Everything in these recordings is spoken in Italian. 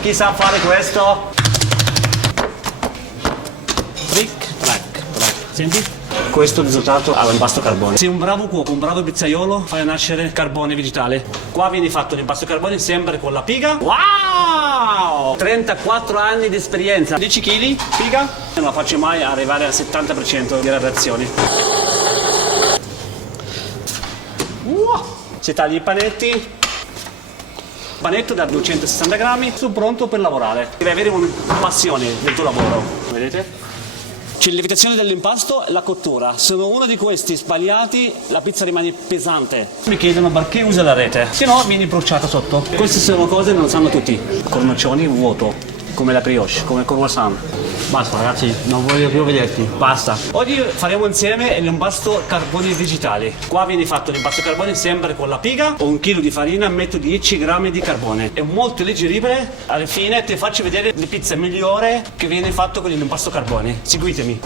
Chi sa fare questo? Senti? Questo è il risultato all'impasto carbone. Sei un bravo cuoco, un bravo pizzaiolo, fai nascere carbone vegetale. Qua viene fatto l'impasto carbone sempre con la piga. Wow! 34 anni di esperienza. 10 kg piga. Non la faccio mai arrivare al 70% di radiazioni. Si taglia i panetti. Panetto da 260 grammi. Sono pronto per lavorare. Devi avere una passione del tuo lavoro. Vedete? C'è la lievitazione dell'impasto e la cottura. Se uno di questi sbagliati, la pizza rimane pesante. Mi chiedono perché usa la rete, se no vieni bruciata sotto. Queste sono cose che non sanno tutti. Cornicioni vuoto, come la brioche, come il croissant. Basta ragazzi, non voglio più vederti. Basta. Oggi faremo insieme l'impasto carboni vegetali. Qua viene fatto l'impasto carbone sempre con la piga. Ho 1 chilo di farina, metto 10 grammi di carbone. È molto leggeribile. Alla fine ti faccio vedere le pizze migliori che viene fatto con l'impasto carbone. Seguitemi.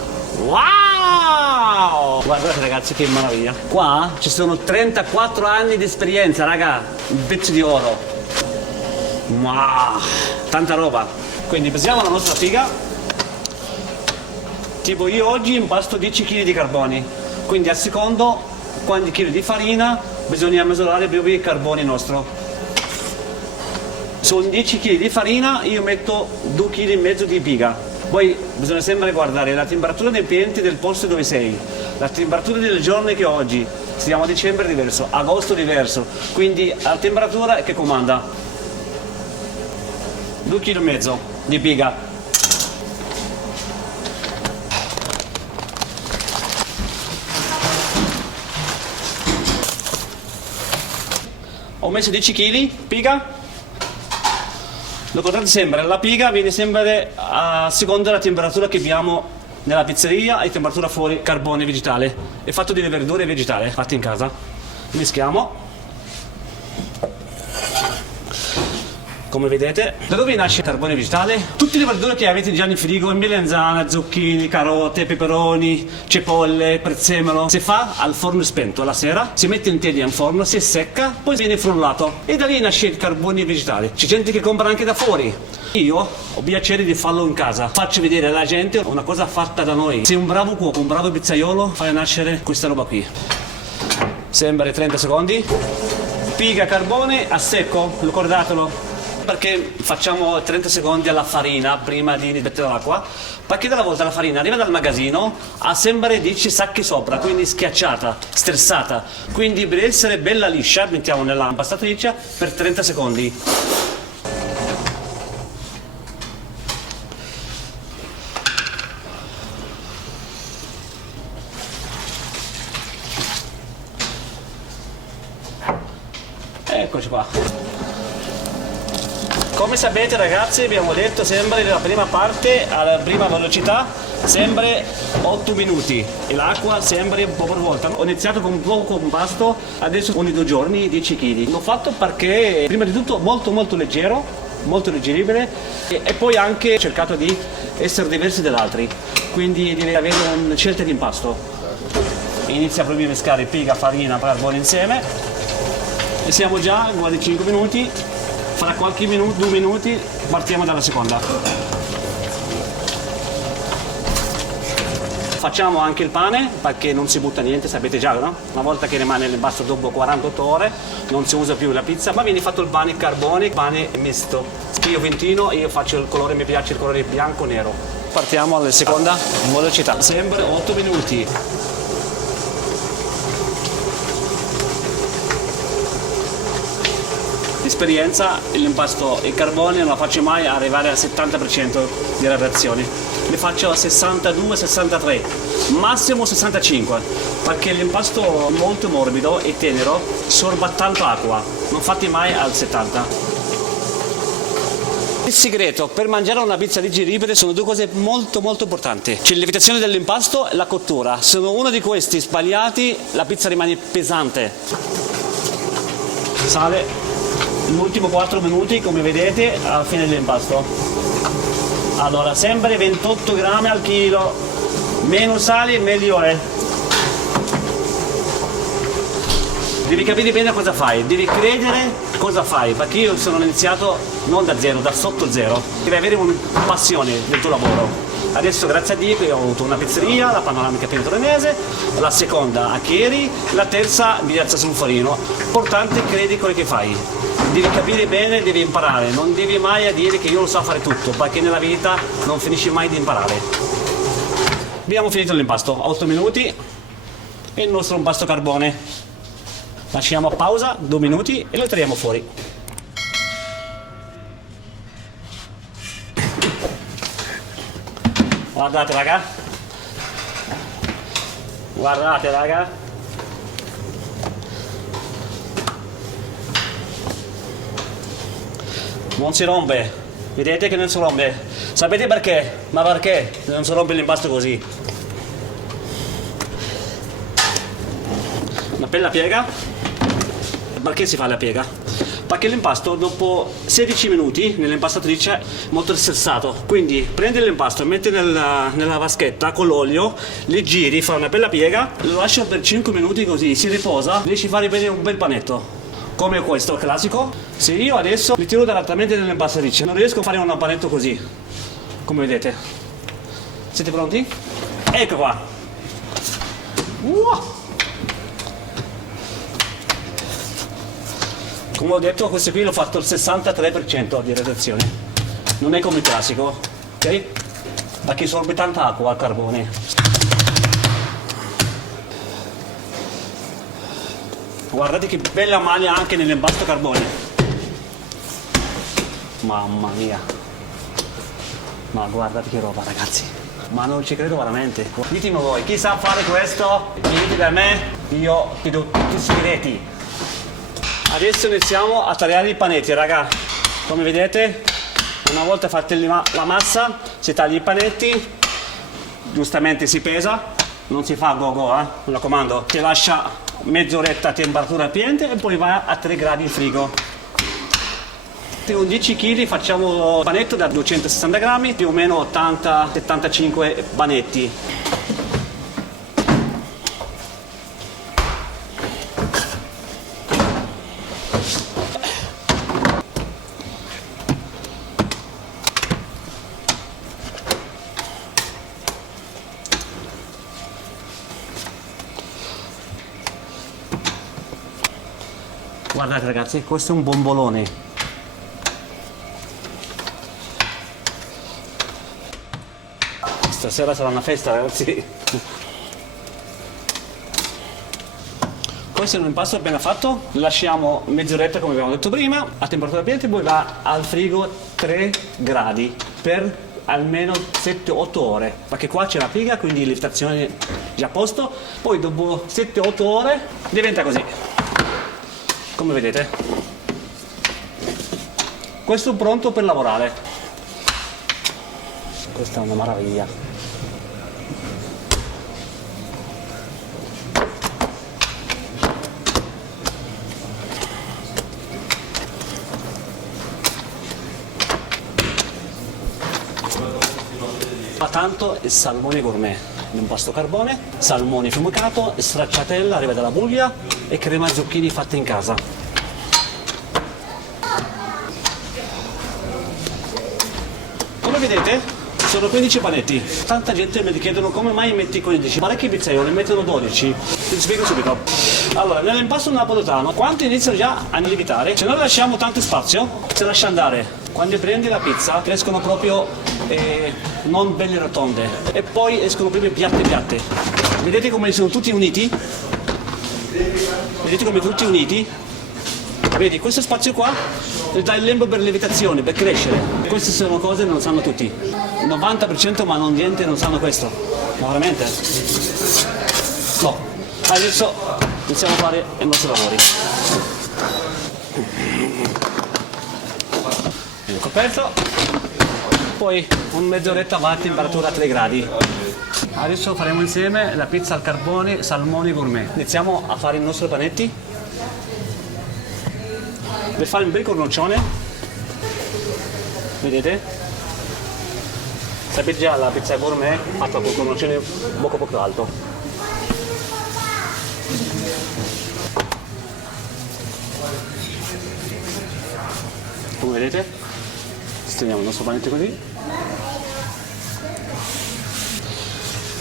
Wow! Guardate ragazzi che meraviglia. Qua ci sono 34 anni di esperienza, raga. Un pezzo di oro. Wow! Tanta roba. Quindi pesiamo la nostra piga. Tipo io oggi impasto 10 kg di carboni, quindi a secondo quanti chili di farina bisogna misurare proprio il carbone nostro. Su 10 kg di farina io metto 2,5 kg di piga. Poi bisogna sempre guardare la temperatura ambiente del posto dove sei, la temperatura del giorno che oggi, siamo a dicembre diverso, agosto diverso, quindi la temperatura che comanda. 2,5 kg di piga. Ho messo 10 kg, piga. Lo guardate sempre, la piga viene sempre a seconda della temperatura che abbiamo nella pizzeria e temperatura fuori carbone vegetale. È fatto di verdure vegetali fatte in casa. Mischiamo. Come vedete, da dove nasce il carbone vegetale? Tutte le verdure che avete già in frigo, melanzana, zucchine, carote, peperoni, cipolle, prezzemolo, si fa al forno spento la sera, si mette in teglia in forno, si secca, poi viene frullato e da lì nasce il carbone vegetale. C'è gente che compra anche da fuori. Io ho piacere di farlo in casa, faccio vedere alla gente una cosa fatta da noi. Sei un bravo cuoco, un bravo pizzaiolo, fai nascere questa roba qui. Sempre 30 secondi. Piga carbone a secco, ricordatelo. Perché facciamo 30 secondi alla farina prima di mettere l'acqua? Perché dalla volta la farina arriva dal magazzino, ha sempre 10 sacchi sopra, quindi schiacciata, stressata. Quindi per essere bella liscia, mettiamo nella impastatrice per 30 secondi. Eccoci qua. Come sapete ragazzi, abbiamo detto sempre nella prima parte, alla prima velocità, sempre 8 minuti e l'acqua sempre un po' per volta. Ho iniziato con poco impasto, adesso ogni 2 giorni 10 kg. L'ho fatto perché prima di tutto molto leggero, molto leggeribile e poi anche ho cercato di essere diversi dagli altri, quindi devi avere una scelta di impasto. Inizia proprio a mescare piga, farina, carbone insieme e siamo già a 5 minuti. Fra qualche minuto, 2 minuti, partiamo dalla seconda. Facciamo anche il pane perché non si butta niente, sapete già, no? Una volta che rimane l'impasto dopo 48 ore non si usa più la pizza, ma viene fatto il pane carbone, pane misto. Io ventino e io faccio il colore, mi piace il colore bianco-nero. Partiamo alla seconda velocità, sempre 8 minuti. Esperienza, l'impasto e il carbone non la faccio mai arrivare al 70% di radiazioni, le faccio a 62-63, massimo 65, perché l'impasto è molto morbido e tenero, sorba tanto acqua, non fate mai al 70. Il segreto per mangiare una pizza digeribile sono 2 cose molto importanti. C'è la lievitazione dell'impasto e la cottura. Se uno di questi sbagliati, la pizza rimane pesante. Sale. L'ultimo 4 minuti, come vedete, alla fine dell'impasto. Allora, sempre 28 grammi al chilo, meno sale meglio è. Devi capire bene cosa fai, devi credere cosa fai? Perché io sono iniziato non da zero, da sotto zero. Devi avere una passione del tuo lavoro. Adesso grazie a Dio che ho avuto una pizzeria, la Panoramica Piano Torinese, la seconda a Chieri, la terza a Piazza Solferino. Importante, credi quello che fai. Devi capire bene, devi imparare, non devi mai dire che io lo so fare tutto, perché nella vita non finisci mai di imparare. Abbiamo finito l'impasto, 8 minuti e il nostro impasto carbone. Lasciamo a pausa 2 minuti e lo tiriamo fuori. Guardate raga, guardate raga, non si rompe, vedete che non si rompe, sapete perché? Ma perché non si rompe l'impasto così? Una bella piega. Perché si fa la piega? Perché l'impasto dopo 16 minuti nell'impastatrice è molto stressato, quindi prendi l'impasto, metti nella vaschetta con l'olio, li giri, fai una bella piega, lo lascio per 5 minuti così si riposa, riesci a fare bene un bel panetto come questo classico. Se io adesso li tiro direttamente nell'impastatrice non riesco a fare un panetto così, come vedete. Siete pronti? Ecco qua. Come ho detto, questo qui l'ho fatto il 63% di redazione. Non è come il classico, ok? Perché sorbe tanta acqua al carbone. Guardate che bella maglia anche nell'impasto carbone. Mamma mia. Ma guardate che roba ragazzi. Ma non ci credo veramente. Ditemi voi, chi sa fare questo? Venite da me, io ti do tutti i segreti. Adesso iniziamo a tagliare i panetti, raga. Come vedete, una volta fatta la massa, si taglia i panetti, giustamente si pesa, non si fa go go, mi raccomando. Si lascia mezz'oretta a temperatura ambiente e poi va a 3 gradi in frigo. Con 10 kg facciamo un panetto da 260 grammi, più o meno 80-75 panetti. Guardate ragazzi, questo è un bombolone. Stasera sarà una festa ragazzi. Questo è un impasto appena fatto, lo lasciamo mezz'oretta come abbiamo detto prima, a temperatura ambiente, poi va al frigo 3 gradi per almeno 7-8 ore, perché qua c'è la piega, quindi lievitazione già a posto, poi dopo 7-8 ore diventa così. Come vedete, questo è pronto per lavorare. Questa è una meraviglia. Fa tanto il salmone gourmet, l'impasto carbone, salmone fumicato, stracciatella arriva dalla Puglia e crema zucchini fatta in casa. Come vedete sono 15 panetti. Tanta gente mi chiedono come mai metti 15, parecchi pizzaioli ne mettono 12. Ti spiego subito. Allora, nell'impasto napoletano, quando iniziano già a lievitare, se noi lasciamo tanto spazio, si lascia andare. Quando prendi la pizza crescono proprio non belle rotonde e poi escono proprio piatte. Vedete come sono tutti uniti? Vedete come tutti uniti? Vedi, questo spazio qua dà il lembo per lievitazione, per crescere. Queste sono cose che non sanno tutti. Il 90% ma non niente non sanno questo. Ma veramente? No. Adesso iniziamo a fare i nostri lavori. Il coperto. Poi un mezz'oretta va a temperatura a 3 gradi. Adesso faremo insieme la pizza al carbone salmone gourmet. Iniziamo a fare i nostri panetti. Per fare un bel cornicione, vedete? Sapete già la pizza gourmet fatta con cornicione poco alto. Come vedete, steniamo il nostro panetto così.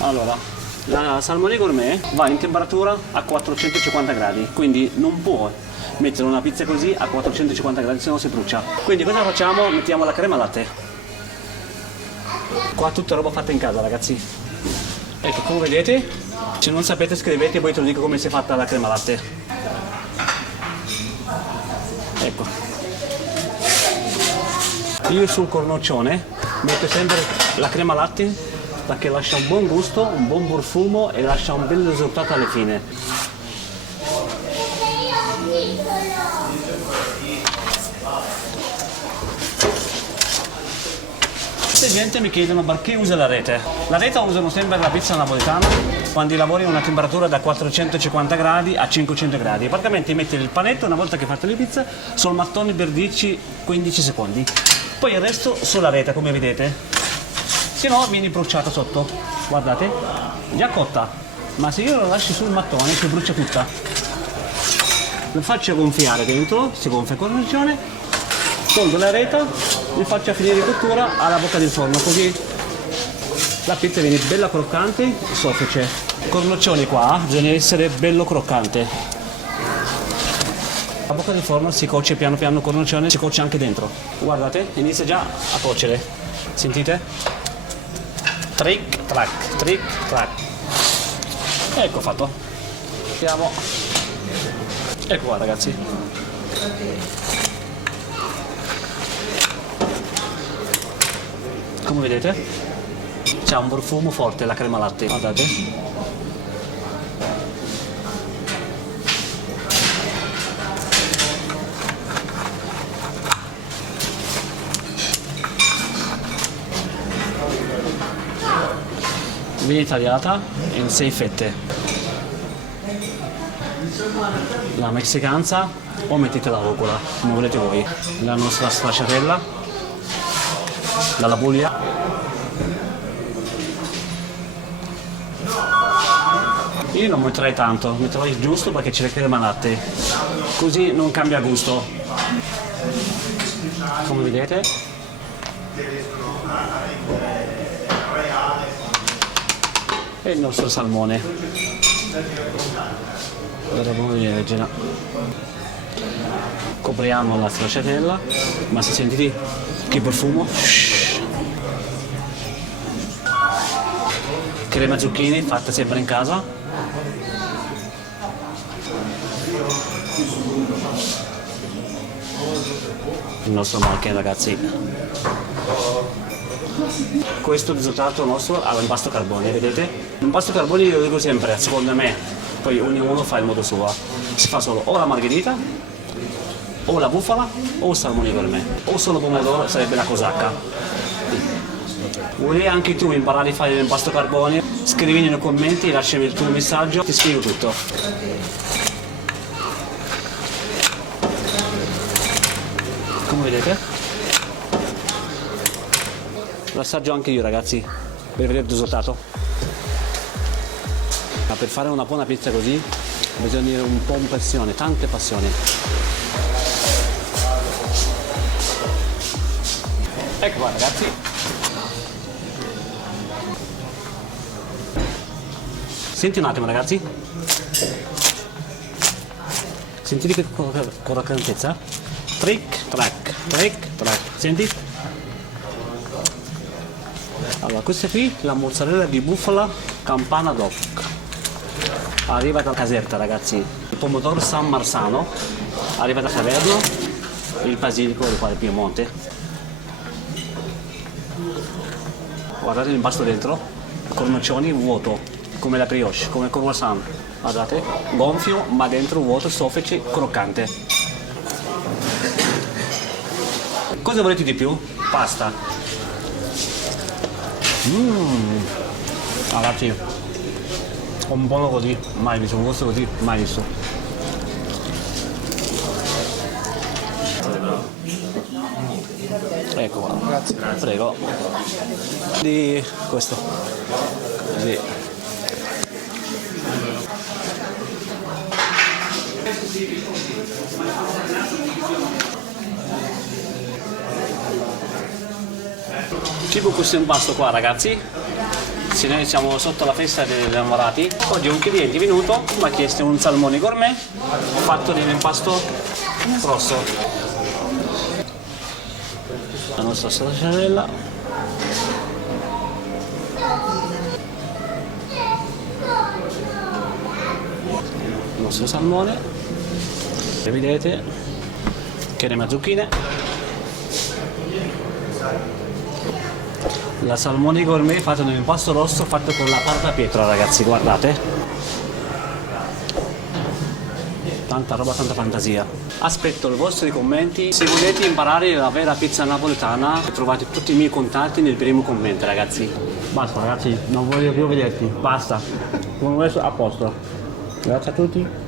Allora, la salmone gourmet va in temperatura a 450 gradi, quindi non può mettere una pizza così a 450 gradi, se no si brucia. Quindi cosa facciamo? Mettiamo la crema latte. Qua tutta roba fatta in casa, ragazzi. Ecco, come vedete, se non sapete scrivete e poi te lo dico come si è fatta la crema latte. Ecco. Io sul cornoccione metto sempre la crema latte perché lascia un buon gusto, un buon profumo e lascia un bel risultato alla fine. Molte gente mi chiedono perché usa la rete. La rete la usano sempre la pizza napoletana quando lavori a una temperatura da 450 gradi a 500 gradi. Praticamente metti il panetto una volta che hai fatto le pizze sul mattone per 10-15 secondi. Poi il resto sulla rete, come vedete. Se no viene bruciata sotto. Guardate, già cotta. Ma se io lo lascio sul mattone si brucia tutta. Lo faccio gonfiare dentro, si gonfia il cornicione, tolgo la rete, li faccio finire di cottura alla bocca del forno, così la pizza viene bella croccante e soffice. Il cornicione qua bisogna essere bello croccante. La bocca del forno si cuoce piano piano, il cornicione si cuoce anche dentro. Guardate, inizia già a cuocere. Sentite? Trick, track, trick, track. Ecco fatto. Andiamo. Ecco qua, ragazzi. Come vedete c'è un profumo forte la crema latte, guardate. Viene tagliata in 6 fette. La messicanza o mettete la rucola, come volete voi. La nostra sfasciatella, dalla Puglia. Io non metterei tanto, metterò il giusto perché c'è la crema latte, così non cambia gusto. Come vedete. E il nostro salmone. Regina. Copriamo la sfasciatella, ma se sentite che profumo. Crema zucchini fatta sempre in casa. Il nostro macchina, ragazzi. Questo è il risultato nostro all'impasto carbone, vedete? L'impasto carbone io lo dico sempre, secondo me, poi ognuno fa il modo suo. Si fa solo o la margherita, o la bufala, o il salmone gourmet, o solo pomodoro, sarebbe la cosacca. Vuoi anche tu imparare a fare l'impasto carbone? Scrivimi nei commenti, lasciami il tuo messaggio, ti spiego tutto. Come vedete? Lo assaggio anche io, ragazzi, per vedere il risultato. Ma per fare una buona pizza così bisogna avere un po' di passione, tante passioni. Ecco qua, ragazzi. Senti un attimo, ragazzi. Sentite che croccantezza? Trick, track, trick, track. Senti? Allora, questa qui è la mozzarella di bufala Campana DOC. Arriva da Caserta, ragazzi. Il pomodoro San Marzano arriva da Salerno. Il basilico di qua del Piemonte. Guardate l'impasto dentro. Cornicioni vuoto, come la brioche, come il croissant. Guardate, gonfio ma dentro vuoto, soffice, croccante. Cosa volete di più? Pasta. Ragazzi, un buono così, mai visto, un gusto così, mai visto. Ecco qua, grazie. Prego. Di questo. Così. Cibo questo impasto qua ragazzi. Se noi siamo sotto la festa degli innamorati, oggi un cliente è venuto, mi ha chiesto un salmone gourmet fatto di un impasto rosso. La nostra stracciatella. Il nostro salmone. E vedete, crema zucchine. La salmone gourmet fatta in un impasto rosso fatto con la carta pietra ragazzi, guardate. Tanta roba, tanta fantasia. Aspetto i vostri commenti. Se volete imparare la vera pizza napoletana trovate tutti i miei contatti nel primo commento ragazzi. Basta ragazzi, non voglio più vederti. Basta. Con questo a posto. Grazie a tutti.